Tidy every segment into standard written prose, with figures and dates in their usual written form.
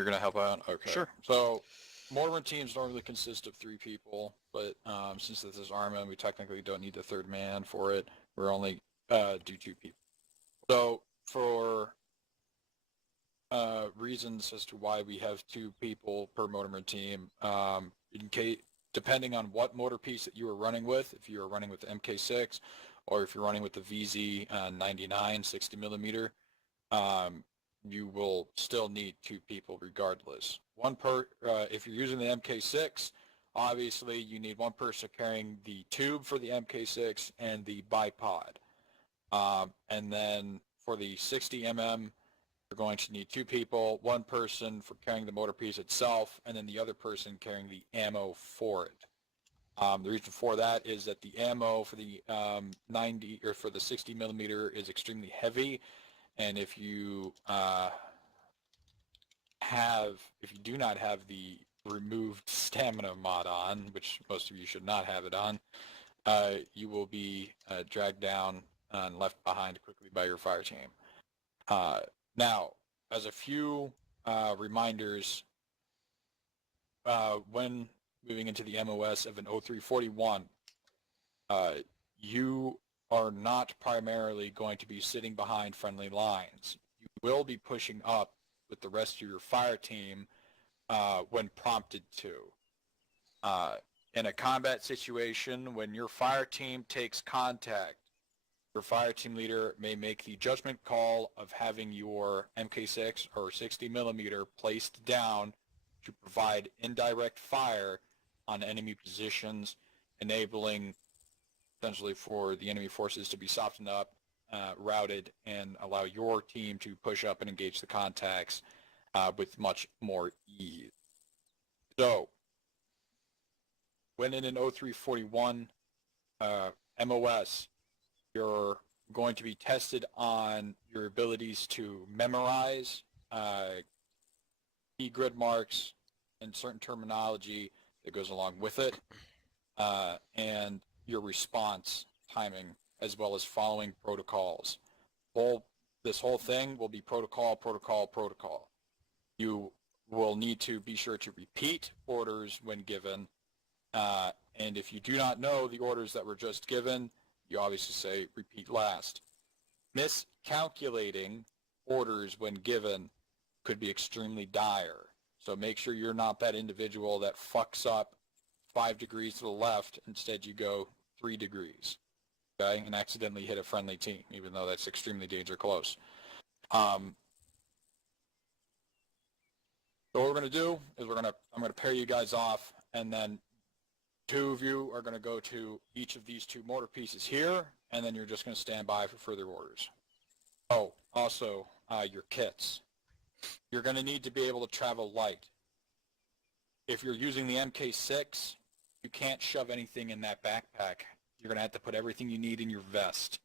You're going to help out? Okay. Sure. So mortar teams normally consist of 3 people, but since this is Arma, we technically don't need the third man for it. We're only do 2 people. So for reasons as to why we have 2 people per mortar team, in case, depending on what mortar piece that you are running with, if you are running with the MK6 or if you're running with the VZ 99 60 millimeter, you will still need 2 people regardless. If you're using the MK6, obviously you need 1 person carrying the tube for the MK6 and the bipod. And then for the 60 mm, you're going to need 2 people, 1 person for carrying the motor piece itself, and then the other person carrying the ammo for it. The reason for that is that the ammo for the 90 or for the 60 millimeter is extremely heavy, and if you do not have the removed stamina mod on, which most of you should not have it on, you will be dragged down and left behind quickly by your fire team. Now, as a few reminders, when moving into the MOS of an 0341, you are not primarily going to be sitting behind friendly lines. You will be pushing up with the rest of your fire team when prompted to. In a combat situation, when your fire team takes contact, your fire team leader may make the judgment call of having your MK6 or 60 millimeter placed down to provide indirect fire on enemy positions, enabling essentially for the enemy forces to be softened up, routed, and allow your team to push up and engage the contacts with much more ease. So, when in an 0341 MOS, you're going to be tested on your abilities to memorize key grid marks and certain terminology that goes along with it, and your response timing, as well as following protocols. This whole thing will be protocol, protocol, protocol. You will need to be sure to repeat orders when given, and if you do not know the orders that were just given, you obviously say repeat last. Miscalculating orders when given could be extremely dire. So make sure you're not that individual that fucks up 5 degrees to the left. Instead, you go 3 degrees, okay, and accidentally hit a friendly team, even though that's extremely danger close. So what we're going to do is I'm going to pair you guys off, and then 2 of you are going to go to each of these 2 mortar pieces here, and then you're just going to stand by for further orders. Oh, also, your kits. You're going to need to be able to travel light. If you're using the MK6, you can't shove anything in that backpack. You're going to have to put everything you need in your vest.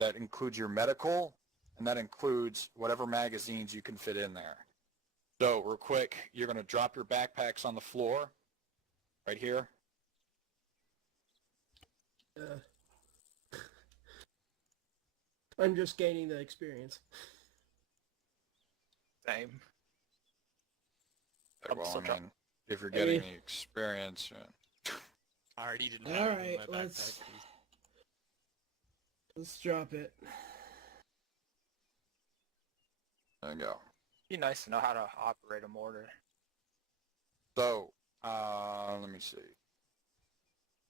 That includes your medical, and that includes whatever magazines you can fit in there. So, real quick, you're going to drop your backpacks on the floor, right here. I'm just gaining the experience. Same. Well, I mean, if you're getting the experience... I already didn't All have right, it in my backpack. let's drop it. There you go. It'd be nice to know how to operate a mortar. So, let me see.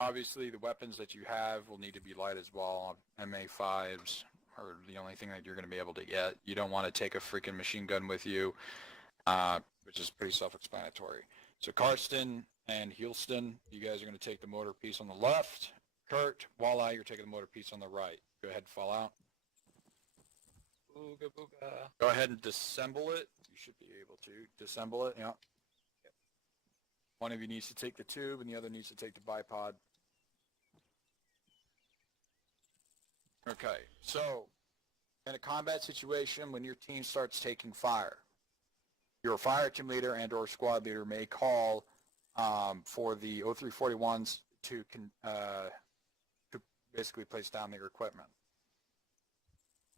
Obviously, the weapons that you have will need to be light as well. MA5s are the only thing that you're going to be able to get. You don't want to take a freaking machine gun with you, which is pretty self-explanatory. So Karsten and Heelston, you guys are going to take the motor piece on the left. Kurt, Walleye, you're taking the motor piece on the right. Go ahead and fall out. Booga booga. Go ahead and disassemble it. You should be able to disassemble it, yeah. One of you needs to take the tube, and the other needs to take the bipod. Okay, so in a combat situation, when your team starts taking fire, your fire team leader and or squad leader may call for the 0341s to basically place down their equipment.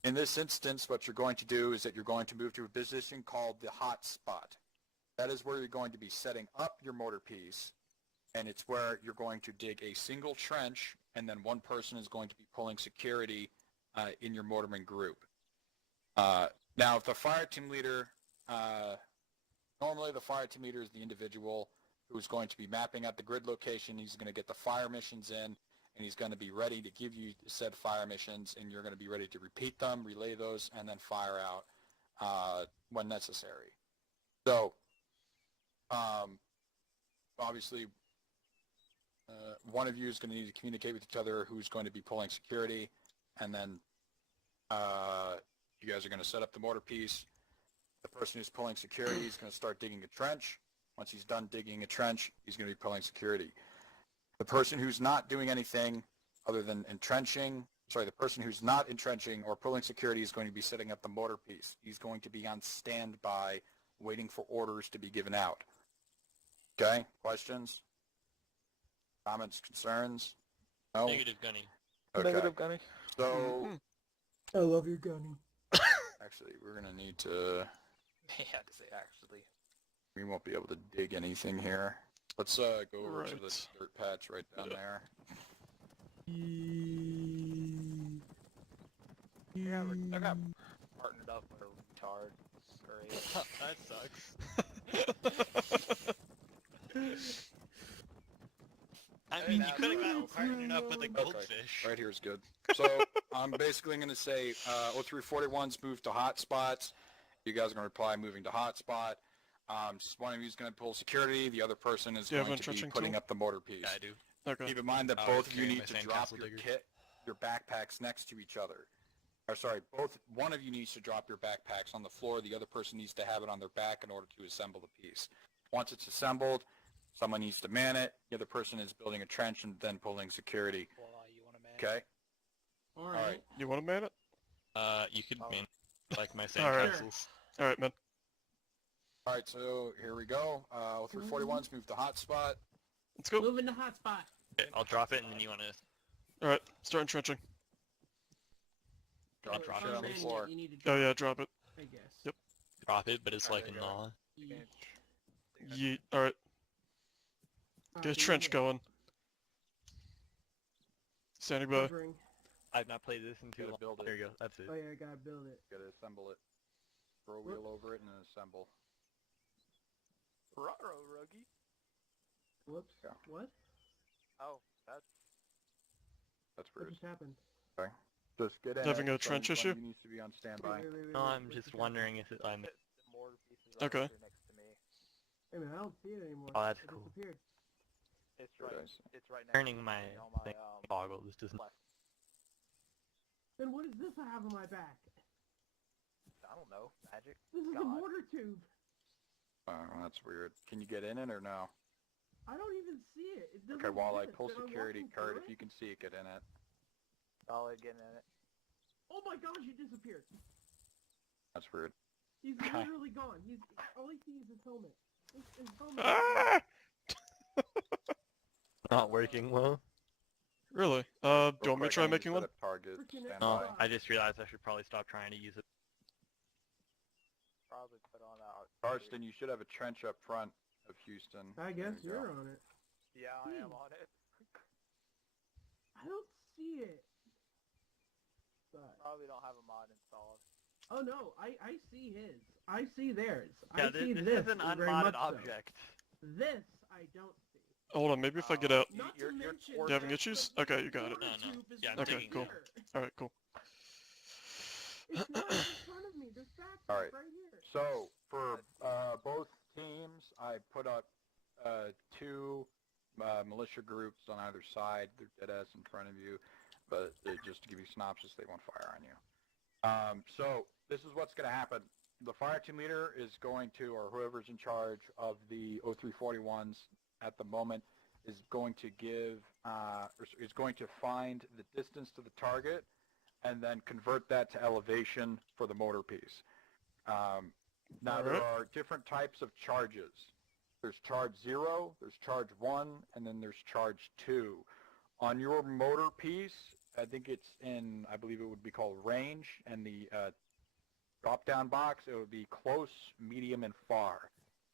In this instance, what you're going to do is that you're going to move to a position called the hot spot. that is where you're going to be setting up your mortar piece, and it's where you're going to dig a single trench, and then one person is going to be pulling security in your mortarman group. Now, if the fire team leader, normally the fire team leader is the individual who's going to be mapping out the grid location. He's going to get the fire missions in, and he's going to be ready to give you said fire missions, and you're going to be ready to repeat them, relay those, and then fire out when necessary. So, obviously, one of you is going to need to communicate with each other who's going to be pulling security, and then you guys are going to set up the mortar piece. The person who's pulling security is going to start digging a trench. Once he's done digging a trench, he's going to be pulling security. The person who's not doing anything other than entrenching, the person who's not entrenching or pulling security is going to be setting up the mortar piece. He's going to be on standby waiting for orders to be given out. Okay? Questions? Comments? Concerns? No? Negative, Gunny. Okay. Negative, Gunny. So, I love your gunny. actually, we're going to need to... He had to say actually. We won't be able to dig anything here. Let's go over to the Right. dirt patch right down there. Yeah, I got partnered up with a retard. Great. That sucks. I mean, you could have gotten partnered up with a goldfish. Right here is good. So I'm basically going to say O341's moved to hot spots. You guys are going to reply moving to hot spot. Just one of you is going to pull security. The other person is Do you have going to be entrenching putting tool? up the mortar piece. Yeah, I do. Okay. Keep in mind that Oh, both of you carry need my to sand drop castle your digger. kit, your backpacks next to each other. Or sorry, one of you needs to drop your backpacks on the floor. The other person needs to have it on their back in order to assemble the piece. Once it's assembled, someone needs to man it. The other person is building a trench and then pulling security. Well, you want to man? Okay? All All right. right. You want to man it? You could Oh. mean like my sand Alright. castles. All right, man. All right, so here we go. O341's moved to hot spot. Let's go. Move into hot spot. Okay, I'll drop it and then you want to... All right, start entrenching. Drop If your I'm shit on the manning floor. it, you need to Oh drop yeah, drop it. it, I guess. Yep. Drop it, but it's like There a you go. gnaw. Yeet. All right, get a trench going. Standing by. Covering. I've not played this in too Gotta long. build it. There you go. That's it. Oh yeah, I gotta build it. Gotta assemble it. Throw a wheel over it and then assemble. Ruh-roh, Ruggy. Whoops. Yeah. What? Oh, that's... That's What rude. just happened? Just get in. Having it. a trench issue? You needs to be on standby. No, I'm just wondering if it, I'm... The mortar pieces are Okay. right here next to me. Wait a minute, I don't see it anymore. Oh, that's It cool. disappeared. It's What right. did I say? It's right next Turning to my me on my thing toggle. This doesn't... left. Then what is this I have on my back? I don't know. Magic. This is a God. mortar tube. Oh, that's weird. Can you get in it or no? I don't even see it. It doesn't Okay, while I exist. pull Am I security, walking Kurt, through if you can see it, get in it. Solid getting in it. Oh my gosh, he disappeared. That's weird. He's Okay. literally gone. He's all he sees is his helmet. His helmet. Ah! Not working well. Really? Do Real you want me to quick, try I need making set one? up target, Freaking stand No, by. I just realized I should probably stop trying to use it. Probably put on that. Karsten, you should have a trench up front of Houston. I There guess you go. you're on it. Yeah, I am on it. I don't see it. But, Probably don't have a mod installed. oh no, I see his. I see theirs. Yeah, I see this this is an very unmodded much so. object. This I don't see. Hold on, maybe if I get out. Not You're- to you're mention towards- You having that issues? the Okay, you got it. mortar No, no. tube is Yeah, I'm right Okay, cool. here. All right, cool. It's not in front of me. This backpack All right. right here. So, for both teams, I put up two militia groups on either side. They're dead ass in front of you, but just to give you synopsis, they won't fire on you. So, this is what's going to happen. The fire team leader is going to, or whoever's in charge of the O341s at the moment, is going to give, is going to find the distance to the target and then convert that to elevation for the mortar piece. Now, there Alright. are different types of charges. There's charge 0, there's charge 1, and then there's charge 2. On your mortar piece, I think it's in, I believe it would be called range, and the drop-down box, it would be close, medium, and far.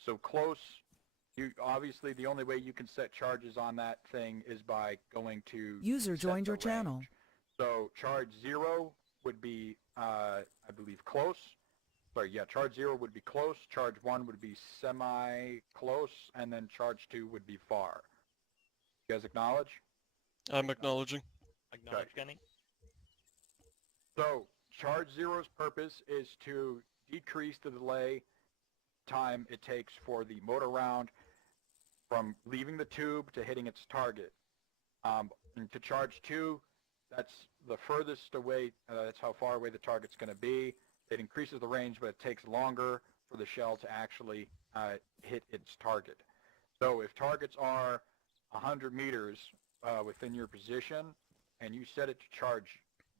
So close, you obviously the only way you can set charges on that thing is by going to User set joined the your channel. range. So charge 0 would be, I believe, close. Sorry, yeah, charge 0 would be close, charge 1 would be semi-close, and then charge 2 would be far. You guys acknowledge? I'm acknowledging. Acknowledge Gunny. So charge 0's purpose is to decrease the delay time it takes for the motor round from leaving the tube to hitting its target. And to charge 2, that's the furthest away, that's how far away the target's going to be. It increases the range, but it takes longer for the shell to actually hit its target. So if targets are 100 meters within your position and you set it to charge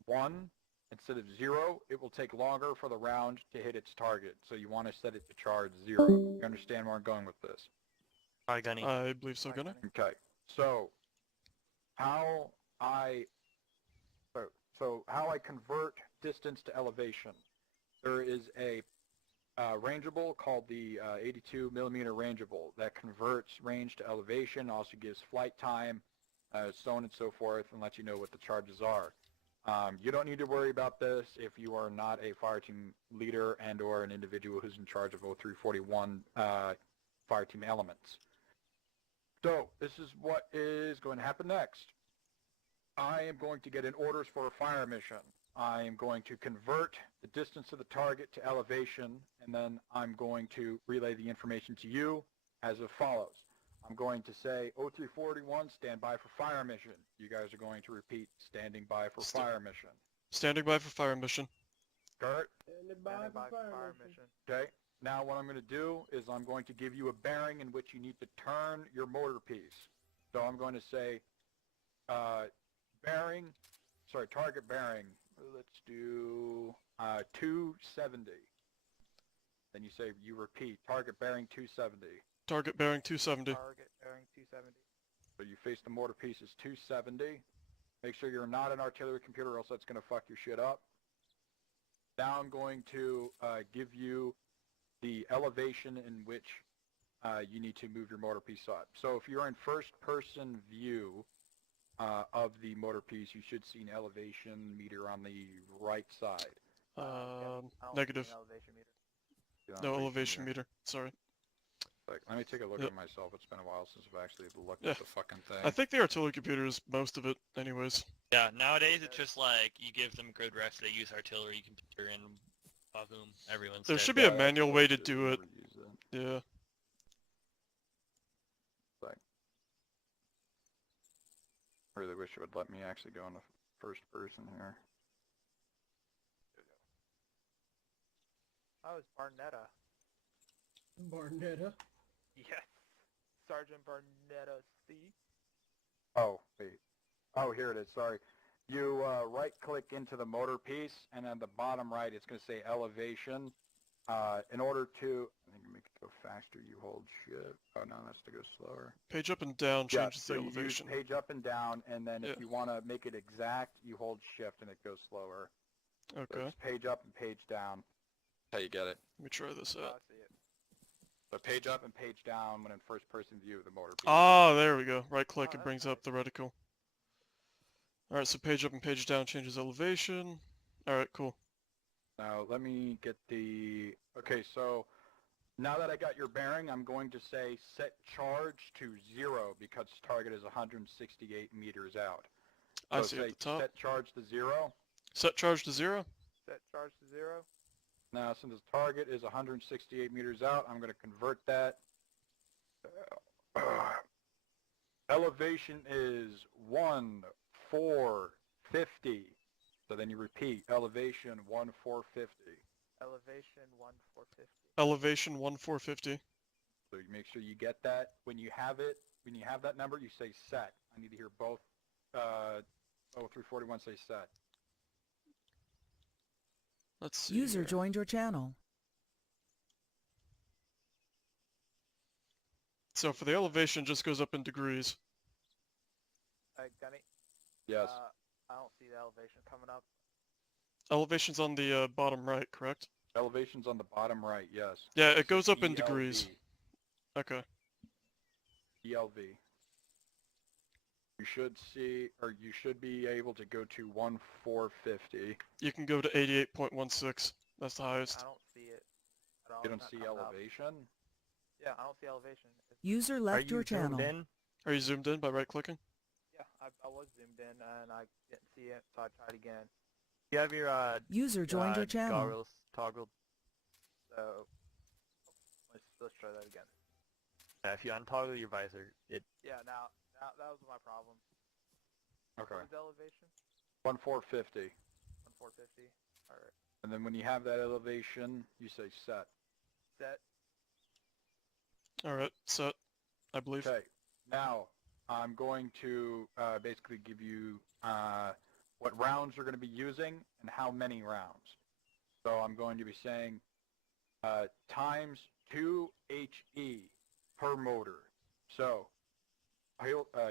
1 instead of 0, it will take longer for the round to hit its target. So you want to set it to charge 0. You understand where I'm going with this? Hi, Gunny. I believe so, Gunner. Okay. So how I convert distance to elevation. There is a rangeable called the 82 millimeter rangeable that converts range to elevation, also gives flight time, so on and so forth, and lets you know what the charges are. You don't need to worry about this if you are not a fire team leader and or an individual who's in charge of 0341 fire team elements. So this is what is going to happen next. I am going to get in orders for a fire mission. I am going to convert the distance of the target to elevation, and then I'm going to relay the information to you as follows. I'm going to say 0341, stand by for fire mission. You guys are going to repeat, standing by for fire mission. Standing by for fire mission. Kurt? Standing by for fire mission. Okay. Now what I'm going to do is I'm going to give you a bearing in which you need to turn your motor piece. So I'm going to say target bearing. Let's do 270. Then you repeat, target bearing 270. Target bearing 270. Target bearing 270. So you face the mortar piece is 270. Make sure you're not an artillery computer or else that's going to fuck your shit up. Now I'm going to give you the elevation in which you need to move your motor piece up. So if you're in first-person view of the motor piece, you should see an elevation meter on the right side. I don't Negative. see an elevation meter. No elevation meter. Sorry. Like, let me take a look Yep. at myself. It's been a while since I've actually looked Yeah. at the fucking thing. I think the artillery computer is most of it, anyways. Yeah, nowadays it's just like you give them good refs, they use artillery computer and boom, everyone's There dead. should be a manual way to do it. Use it. Yeah. Like, I really wish it would let me actually go into first person here. Oh, it's Barnetta. Barnetta. Yes. Sergeant Barnetta C. Oh, wait. Oh, here it is. Sorry. You right-click into the motor piece, and on the bottom right, it's going to say elevation. In order to, I think make it go faster, you hold shift. Oh, no, that's to go slower. Page up and down Yeah, changes so the you use elevation. page up and down, and then Yeah. if you want to make it exact, you hold shift, and it goes slower. So Okay. it's page up and page down. How you get it. Let me try this Oh, I out. see it. So page up and page down when in first-person view of the motor piece. Ah, there we go. Right click, Oh, it that's brings nice. up the reticle. Alright, so page up and page down changes elevation. Alright, cool. Now let me get the, okay, so now that I got your bearing, I'm going to say set charge to 0 because target is 168 meters out. I So see say at the top. set charge to 0. Set charge to 0. Set charge to 0. Now since the target is 168 meters out, I'm going to convert that. Elevation is 1,450. So then you repeat, elevation 1,450. Elevation 1,450. Elevation 1,450. So you make sure you get that. When you have it, when you have that number, you say set. I need to hear both 0341 say set. Let's see. User here. joined your channel. So for the elevation, it just goes up in degrees. Gunny? Yes. I don't see the elevation coming up. Elevation's on the bottom right, correct? Elevation's on the bottom right, yes. Yeah, it It goes says up in degrees. ELV. Okay. ELV. You should see, or you should be able to go to 1450. You can go to 88.16. That's the highest. I don't see it at all. You It's don't not see coming up. elevation? Yeah, I don't see elevation. User Are left you your channel. zoomed in? Are you zoomed in by right-clicking? Yeah, I was zoomed in and I didn't see it, so I tried again. You have your User joined your channel. goggles toggled. So let's try that again. If you untoggle your visor, it. Yeah, now that was my problem. Okay. What was the elevation? 1450. 1450. All right. And then when you have that elevation, you say set. Set. Alright, set. I believe. Okay. Now, I'm going to basically give you what rounds you're going to be using and how many rounds. So I'm going to be saying times 2 HE per motor. So,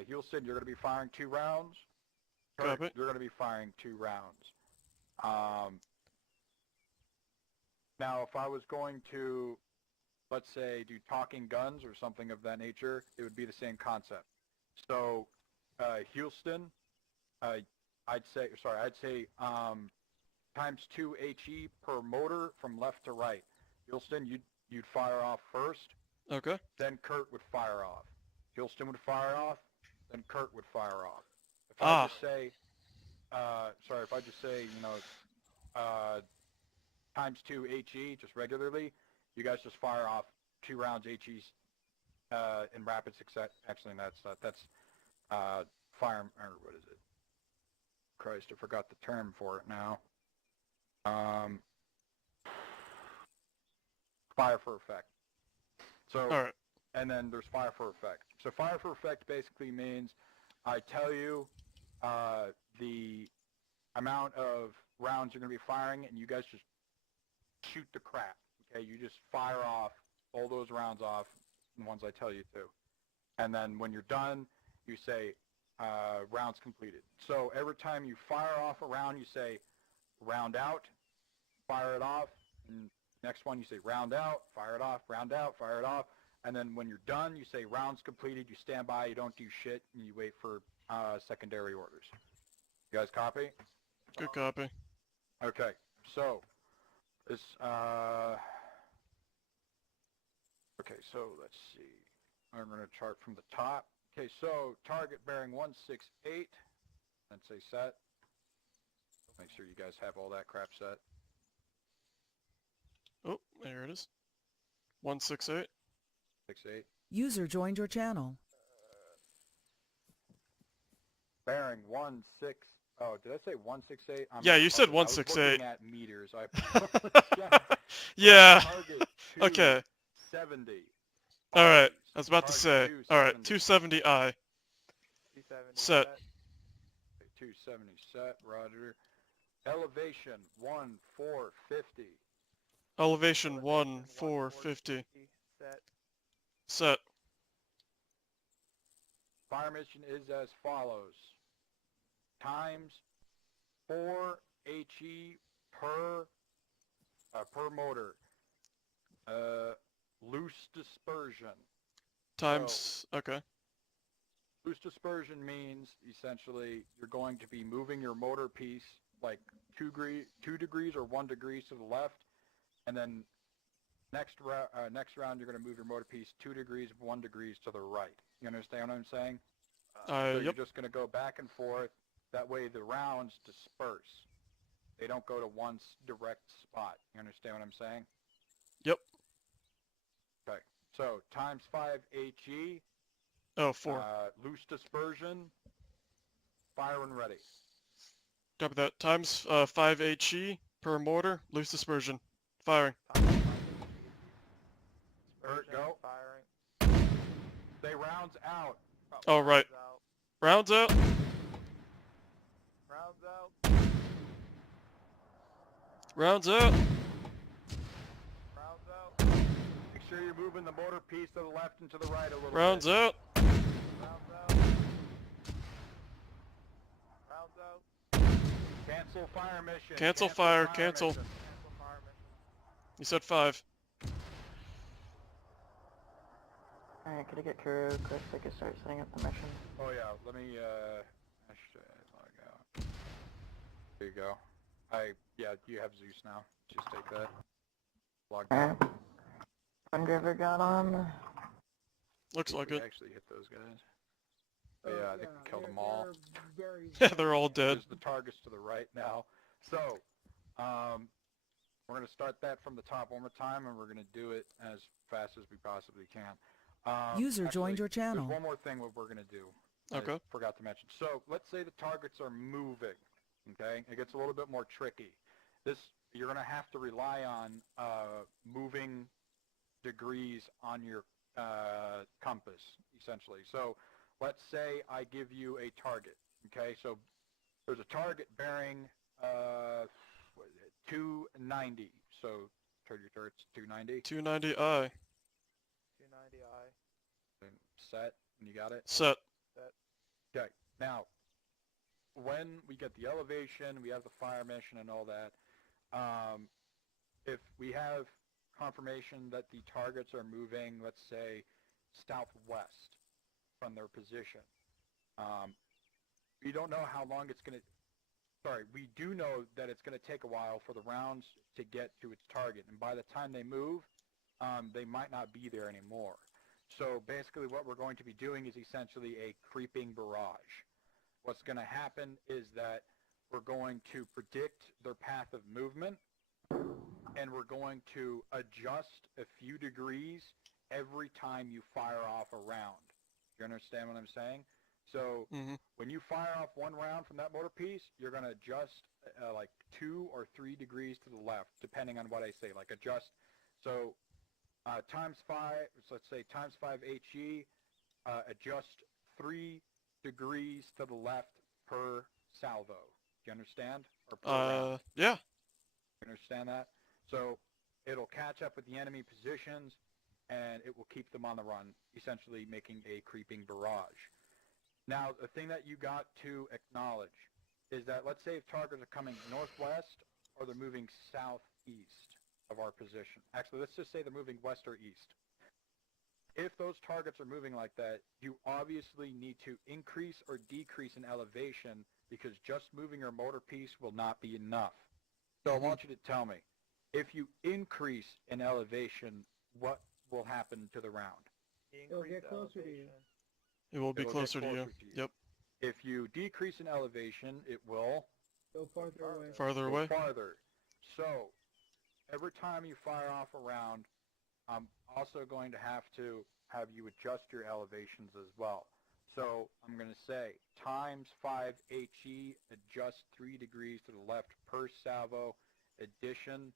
Houston, you're going to be firing 2 rounds. Kurt, Copy. you're going to be firing 2 rounds. Now, if I was going to, let's say, do talking guns or something of that nature, it would be the same concept. So, Houston, I'd say times 2 HE per motor from left to right. Houston, you'd fire off first, Okay. then Kurt would fire off. Houston would fire off, then Kurt would fire off. If I just say, if I just say, times 2 HE, just regularly, you guys just fire off 2 rounds HEs in rapid success. Actually, that's fire, or what is it? Christ, I forgot the term for it now. Fire for effect. So, Alright. and then there's fire for effect. So fire for effect basically means I tell you the amount of rounds you're going to be firing, and you guys just shoot the crap. Okay, you just fire off all those rounds off, the ones I tell you to. And then when you're done, you say rounds completed. So every time you fire off a round, you say round out, fire it off, and next one you say round out, fire it off, round out, fire it off. And then when you're done, you say rounds completed, you stand by, you don't do shit, and you wait for secondary orders. You guys copy? Good copy. Okay, so this, okay, so let's see. I'm going to chart from the top. Okay, so target bearing 168, and say set. Make sure you guys have all that crap set. Oh, there it is. 168. 68. User joined your channel. Bearing 16. Oh, did I say 168? Yeah, you said I was 168. looking at meters. Yeah. Yeah. Target Okay. 270. Alright. I was about to Target say. Alright, 270. 270I. 270. Set. Okay, 270 set, roger. Elevation 1450. Elevation 1, 450. Set. Set. Fire mission is as follows. Times 4 HE per motor. Loose dispersion. Times. Okay. Loose dispersion means essentially you're going to be moving your motor piece like 2 degrees or 1 degree to the left, and then next round you're going to move your motor piece 2 degrees, 1 degree to the right. You understand what I'm saying? So Yep. you're just going to go back and forth. That way the rounds disperse. They don't go to one direct spot. You understand what I'm saying? Yep. Okay. So times 5 HE. Oh, 4. Loose dispersion. Fire and ready. Copy that. Times 5 HE per mortar. Loose dispersion. Firing. Kurt, go. Firing. Say rounds out. Oh, right. Rounds out. Rounds out. Rounds out. Rounds out. Make sure you're moving the motor piece to the left and to the right a little Rounds bit. out. Rounds out. Rounds out. Cancel fire mission. Cancel fire, cancel. mission. Cancel fire mission. You said 5. Alright, could I get crew quick so I can start setting up the mission? Oh yeah, let me hashtag log out. There you go. Yeah, you have Zeus now. Just take that. Log Alright. out. One driver got on. Looks See if like we it. actually hit those guys. Oh, yeah, I think we killed them all. They're very, Yeah, they're all dead. There's the targets to the right now. So, we're going to start that from the top one more time, and we're going to do it as fast as we possibly can. User joined your There's channel. one more thing what we're going to do. Okay. I forgot to mention. So, let's say the targets are moving, okay? It gets a little bit more tricky. You're going to have to rely on moving degrees on your compass, essentially. So, let's say I give you a target, okay? So there's a target bearing 290. So turn your turrets 290. 290I. 290I. Set, and you got it? Set. Okay. Now, when we get the elevation, we have the fire mission and all that, if we have confirmation that the targets are moving, let's say, southwest from their position, we don't know how long it's going to, we do know that it's going to take a while for the rounds to get to its target, and by the time they move, they might not be there anymore. So basically what we're going to be doing is essentially a creeping barrage. What's going to happen is that we're going to predict their path of movement, and we're going to adjust a few degrees every time you fire off a round. You understand what I'm saying? So when you fire off one round from that motor piece, you're going to adjust like 2 or 3 degrees to the left, depending on what I say, like adjust. So times 5, so let's say times 5 HE, adjust 3 degrees to the left per salvo. Do you understand? Or per round? Yeah. You understand that? So it'll catch up with the enemy positions, and it will keep them on the run, essentially making a creeping barrage. Now, the thing that you got to acknowledge is that, let's say if targets are coming northwest, or they're moving southeast of our position. Actually, let's just say they're moving west or east. If those targets are moving like that, you obviously need to increase or decrease in elevation, because just moving your motor piece will not be enough. So I want you to tell me, if you increase in elevation, what will happen to the round? It'll get closer to you. It will be It'll closer get to you. closer to you. Yep. If you decrease in elevation, it will Go farther away. Farther go away. farther. So every time you fire off a round, I'm also going to have you adjust your elevations as well. So I'm going to say times 5 HE, adjust 3 degrees to the left per salvo, addition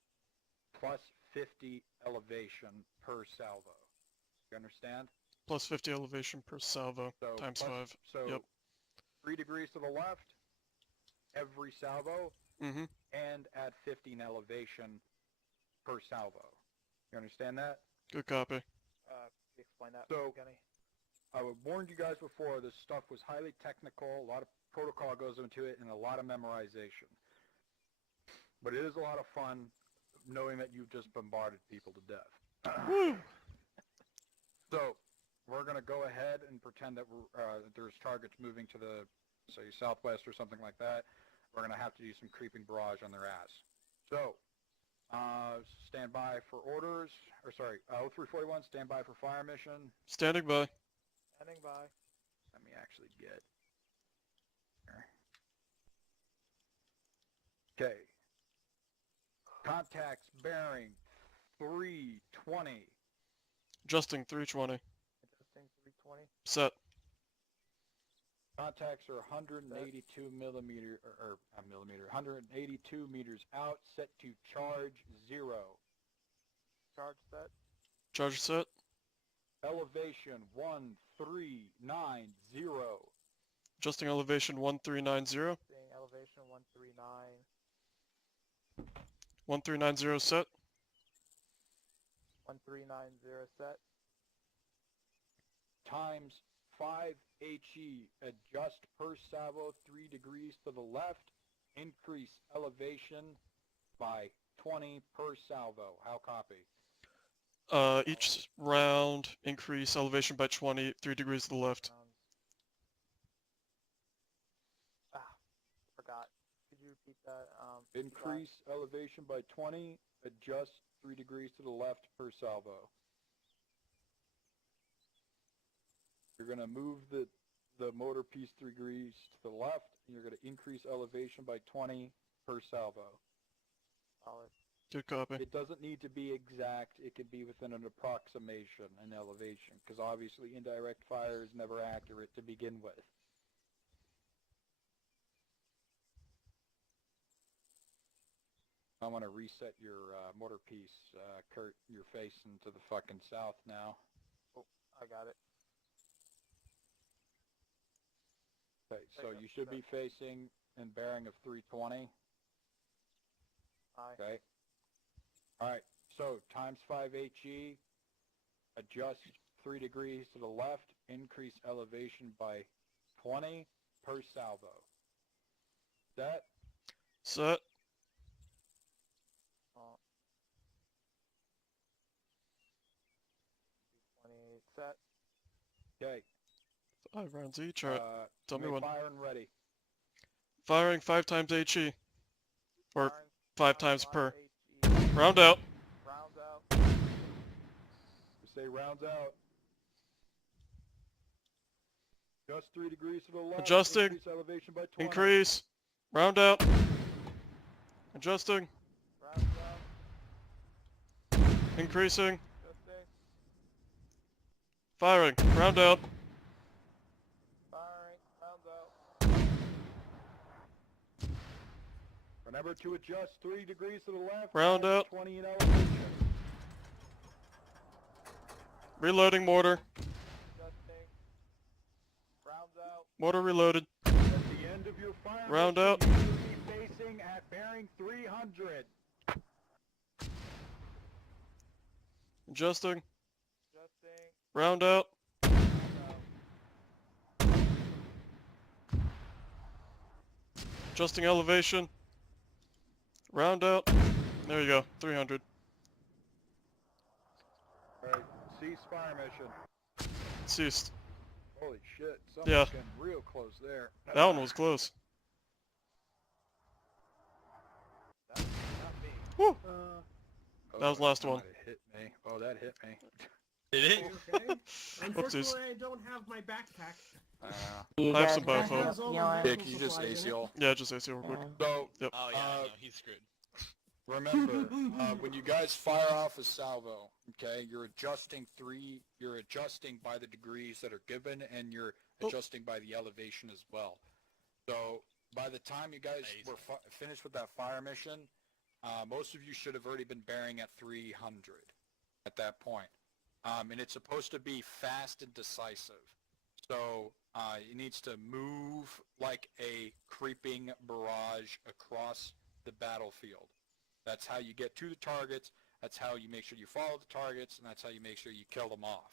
plus 50 elevation per salvo. You understand? Plus 50 elevation per salvo. So Times plus- 5. So Yep. 3 degrees to the left, every salvo, and add 50 in elevation per salvo. You understand that? Good copy. Can you explain that, So- Kenny? I warned you guys before, this stuff was highly technical, a lot of protocol goes into it, and a lot of memorization. But it is a lot of fun knowing that you've just bombarded people to death. Woo! So, we're going to go ahead and pretend that there's targets moving to the, say, southwest or something like that. We're going to have to do some creeping barrage on their ass. So, stand by for orders, or sorry, 0341, stand by for fire mission. Standing by. Standing by. Let me actually get here. Okay. Contacts bearing 320. Adjusting 320. Adjusting 320. Set. Contacts are 182 millimeter, or 182 meters out, set to charge 0. Charge set. Charge set. Elevation 1390. Adjusting elevation 1390. Seeing elevation 139. 1390 set. 1390 set. Times 5 HE, adjust per salvo 3 degrees to the left, increase elevation by 20 per salvo. How copy? Each round, increase elevation by 20, 3 degrees to the left. Forgot. Could you repeat that? Increase elevation by 20, adjust 3 degrees to the left per salvo. You're going to move the motor piece 3 degrees to the left, and you're going to increase elevation by 20 per salvo. Solid. Good copy. It doesn't need to be exact. It can be within an approximation in elevation, because obviously indirect fire is never accurate to begin with. I want to reset your motor piece, Kurt. You're facing to the fucking south now. Oh, I got it. Okay, so you should be facing in bearing of 320. Aye. Okay. All right. So times 5 HE. Adjust 3 degrees to the left. Increase elevation by 20 per salvo. Set. Set. 28 set. Okay. 5 rounds each. Alright. Tell me make when. fire and ready. Firing 5 times HE. Or Firing 5 times per. HE. Round out. Rounds out. We say rounds out. Adjust 3 degrees to the left. Adjusting. Increase elevation by 20. Increase. Round out. Adjusting. Rounds out. Increasing. Adjusting. Firing. Round out. Firing. Rounds out. Remember to adjust 3 degrees to the left. Round times out. 20 in elevation. Reloading mortar. Adjusting. Rounds out. Mortar reloaded. At the end of your fire Round mission, out. you should be facing at bearing 300. Adjusting. Adjusting. Round out. Rounds out. Adjusting elevation. Round out. There you go. 300. Alright, cease fire mission. Ceased. Holy shit, Yeah. someone's getting real close there. That one was close. That's not me. Woo! Oh, That was the last that one. might have hit me. Oh, that hit me. Did it? Okay. Whoopsies. Unfortunately, I don't have my backpack. You I have guys some wanna biofoam. Has all heal my him? Yeah, medical can you just supplies in it. ACL? Yeah, just ACL real quick. So, Yep. Oh yeah, no, he's screwed. remember, when you guys fire off a salvo, okay, you're adjusting by the degrees that are given, and you're adjusting by the elevation as well. So by the time you guys Amazing. were finished with that fire mission, most of you should have already been bearing at 300 at that point. And it's supposed to be fast and decisive. So it needs to move like a creeping barrage across the battlefield. That's how you get to the targets. That's how you make sure you follow the targets, and that's how you make sure you kill them off.